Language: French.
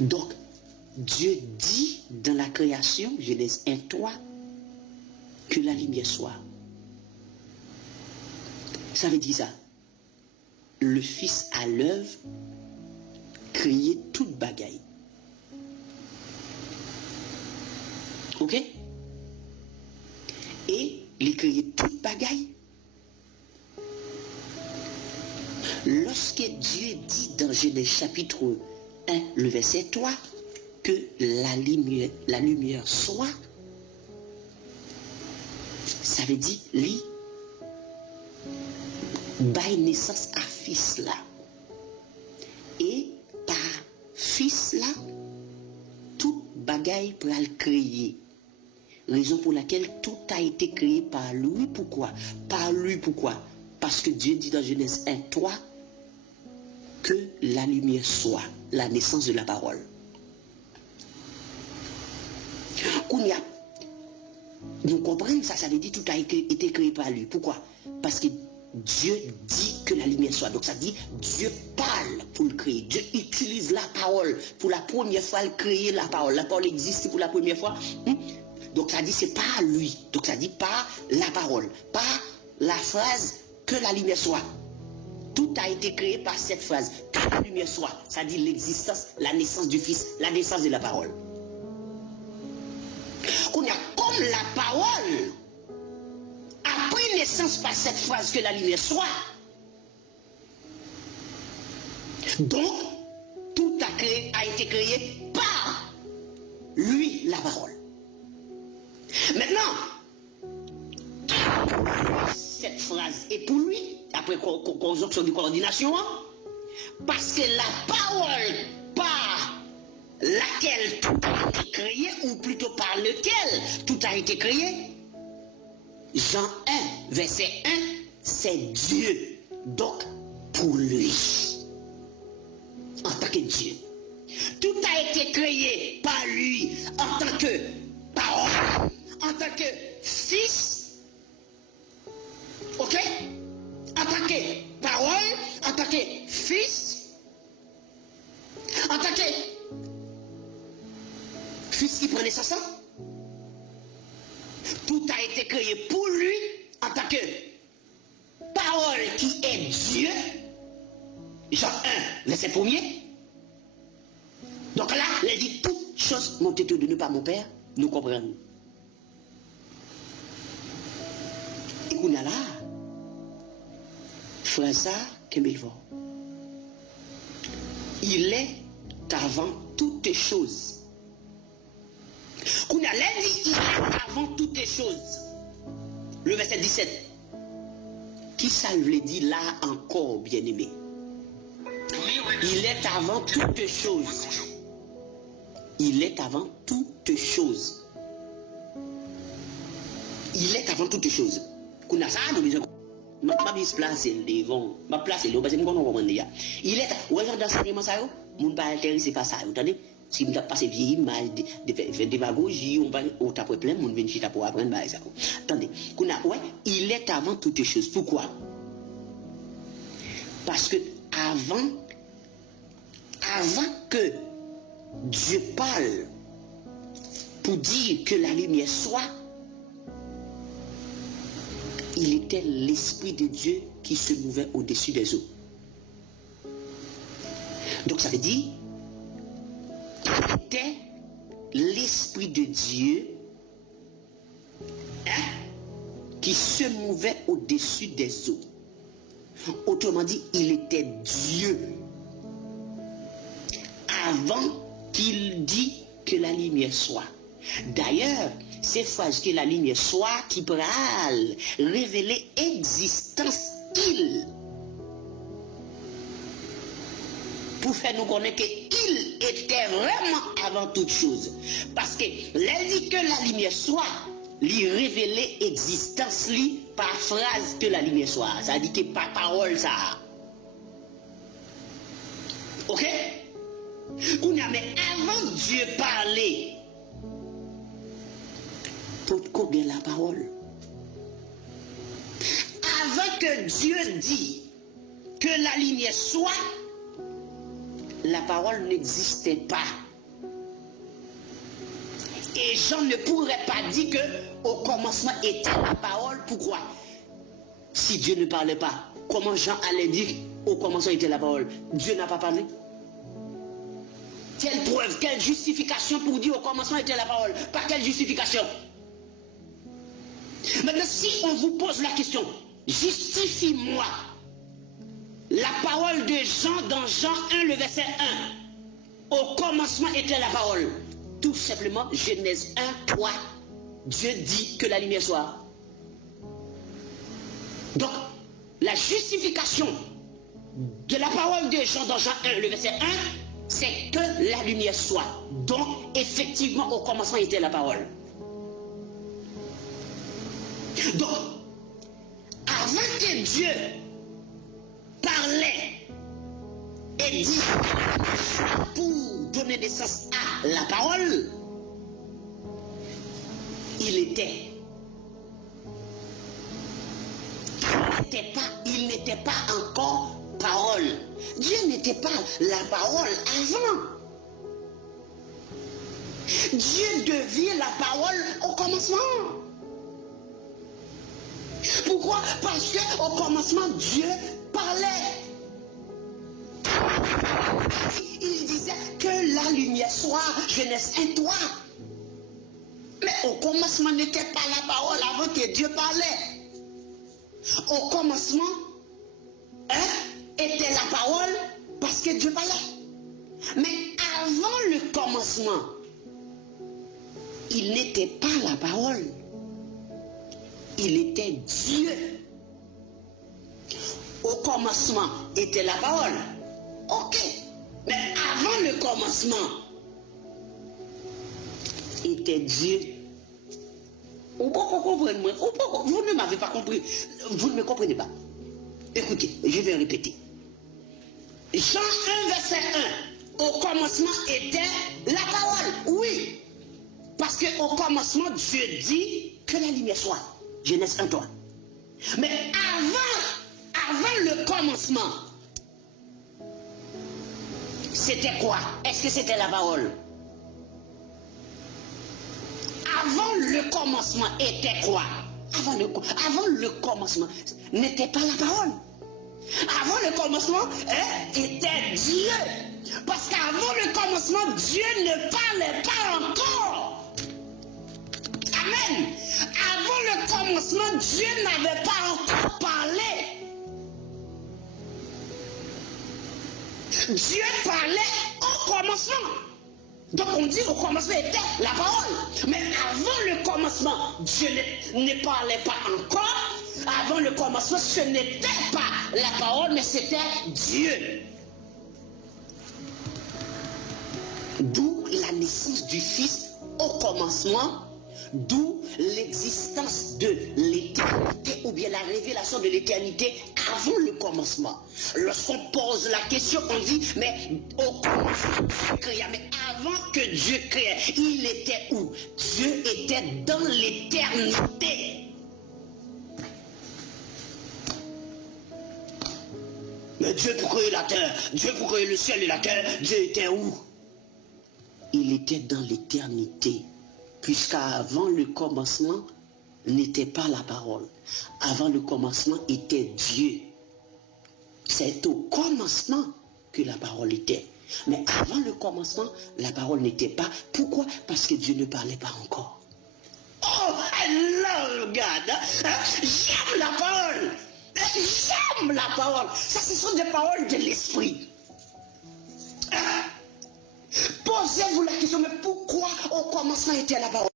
Donc, Dieu dit dans la création, Genèse 1:3, que la lumière soit. Ça veut dire ça. Le Fils à l'œuvre créer toute bagaille. Ok? Et il créer toute bagaille. Lorsque Dieu dit dans Genèse chapitre 1, le verset 3, que la lumière soit, ça veut dire, lui, bail naissance à fils là. Et par fils là, toute bagaille pour le créer. Raison pour laquelle tout a été créé par lui. Pourquoi? Par lui, pourquoi? Parce que Dieu dit dans Genèse 1:3 que la lumière soit, la naissance de la parole. Nous comprenons ça, ça veut dire tout a été créé par lui. Pourquoi? Parce que Dieu dit que la lumière soit. Donc ça dit, Dieu parle pour le créer. Dieu utilise la parole pour la première fois, il crée la parole. La parole existe pour la première fois. Donc ça dit, c'est pas lui. Donc ça dit, pas la parole, pas la phrase que la lumière soit. Tout a été créé par cette phrase, que la lumière soit. Ça dit l'existence, la naissance du Fils, la naissance de la parole. Qu'on a comme la parole a pris naissance par cette phrase que la lumière soit. Donc, tout a été créé par lui, la parole. Maintenant, cette phrase est pour lui, après conjonction de coordination, parce que la parole par laquelle tout a été créé, ou plutôt par lequel tout a été créé, Jean 1, verset 1, c'est Dieu. Donc, pour lui, en tant que Dieu. Tout a été créé par lui en tant que parole, en tant que Fils. Ok? En tant que parole, en tant que Fils, en tant que Fils qui prend naissance. Tout a été créé pour lui en tant que parole qui est Dieu. Jean 1, verset 1er. Donc là, il dit toutes choses m'ont été données par mon Père. Nous comprenons. Et qu'on a là, frère ça, il est avant toutes choses. Qu'on a là, il est avant toutes choses. Le verset 17. Qui ça veut dire là encore, bien-aimé? Il est avant toutes choses. Il est avant toutes choses. Il est avant toutes choses. Qu'on a ça, nous disons. Ma place est devant. Ma place est là. Parce que nous comprenons. Il est. Ouais, dans l'enseignement, ça, mon pas intéressé par ça. Vous entendez? Si nous avons passé vieilli, mal de faire démagogie, on t'a plein de monde vient chez pour apprendre ça. Attendez. Qu'on a, ouais, il est avant toutes choses. Pourquoi? Parce que avant que Dieu parle pour dire que la lumière soit, il était l'Esprit de Dieu qui se mouvait au-dessus des eaux. Donc ça veut dire, il était l'Esprit de Dieu qui se mouvait au-dessus des eaux. Autrement dit, il était Dieu avant qu'il dit que la lumière soit. D'ailleurs, c'est phrase que la lumière soit qui pourra révéler existence il. Pour faire nous connaître qu'il était vraiment avant toute chose. Parce que l'elle dit que la lumière soit, lui révéler existence lui par phrase que la lumière soit. Ça dit que par parole ça. Ok? Mais avant Dieu parler, pour combien la parole? Avant que Dieu dit que la lumière soit, la parole n'existait pas. Et Jean ne pourrait pas dire que au commencement était la parole. Pourquoi? Si Dieu ne parlait pas, comment Jean allait dire au commencement était la parole? Dieu n'a pas parlé. Quelle preuve, quelle justification pour dire au commencement était la parole? Pas quelle justification? Maintenant, si on vous pose la question, justifie-moi la parole de Jean dans Jean 1, le verset 1. Au commencement était la parole. Tout simplement, Genèse 1, 3. Dieu dit que la lumière soit. Donc, la justification de la parole de Jean dans Jean 1, le verset 1, c'est que la lumière soit. Donc, effectivement, au commencement était la parole. Donc, avant que Dieu parlait et dit pour donner naissance à la parole, il n'était pas encore parole. Dieu n'était pas la parole avant. Dieu devient la parole au commencement. Pourquoi? Parce qu'au commencement, Dieu parlait. Il disait que la lumière soit. Genèse 1, 3. Mais au commencement n'était pas la parole avant que Dieu parlait. Au commencement, était la parole parce que Dieu parlait. Mais avant le commencement, il n'était pas la parole. Il était Dieu. Au commencement était la parole. Ok. Mais avant le commencement, était Dieu. Vous ne m'avez pas compris. Vous ne me comprenez pas. Écoutez, je vais répéter. Jean 1, verset 1. Au commencement était la parole. Oui. Parce qu'au commencement, Dieu dit que la lumière soit. Genèse 1, 3. Mais avant le commencement, c'était quoi? Est-ce que c'était la parole? Avant le commencement était quoi? Avant le commencement n'était pas la parole. Avant le commencement était Dieu. Parce qu'avant le commencement, Dieu ne parlait pas encore. Amen. Avant le commencement, Dieu n'avait pas encore parlé. Dieu parlait au commencement. Donc on dit au commencement était la parole. Mais avant le commencement, Dieu ne parlait pas encore. Avant le commencement, ce n'était pas la parole, mais c'était Dieu. D'où la naissance du Fils au commencement, d'où l'existence de l'éternité, ou bien la révélation de l'éternité avant le commencement. Lorsqu'on pose la question, on dit, mais au commencement, Dieu créa. Mais avant que Dieu crée, il était où? Dieu était dans l'éternité. Mais Dieu pour créer la terre, Dieu pour créer le ciel et la terre, Dieu était où? Il était dans l'éternité. Puisqu'avant le commencement n'était pas la parole. Avant le commencement était Dieu. C'est au commencement que la parole était. Mais avant le commencement, la parole n'était pas. Pourquoi? Parce que Dieu ne parlait pas encore. Oh, I love God. J'aime la parole. J'aime la parole. Ça, ce sont des paroles de l'esprit. Posez-vous la question, mais pourquoi au commencement était la parole?